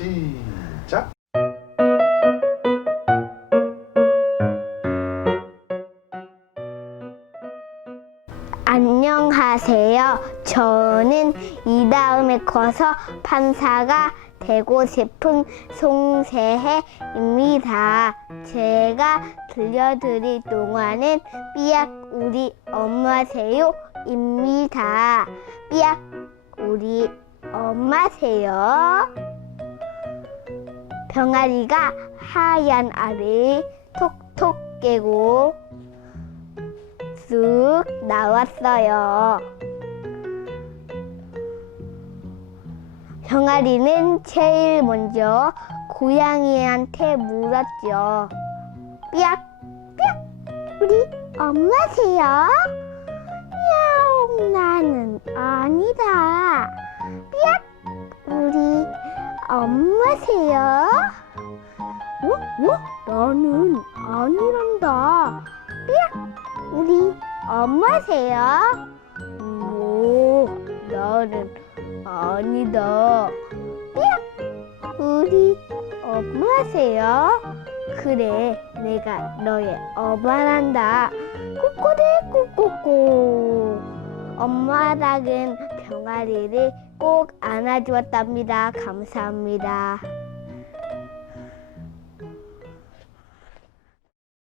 시작. 안녕하세요. 저는 이 다음에 커서 판사가 되고 싶은 송세혜입니다. 제가 들려드릴 동화는 삐약 우리 엄마세요입니다. 삐약 우리 엄마세요. 병아리가 하얀 알을 톡톡 깨고 쑥 나왔어요. 병아리는 제일 먼저 고양이한테 물었죠. 삐약, 삐약, 우리 엄마세요? 야옹, 나는 아니다. 삐약, 우리 엄마 세요? 어? 어? 나는 아니란다. 삐약, 우리 엄마세요? 오, 나는 아니다. 삐약! 우리 엄마세요? 그래, 내가 너의 엄마란다. 꼬꼬대 꼬꼬꼬. 엄마 닭은 병아리를 꼭 안아주었답니다. 감사합니다.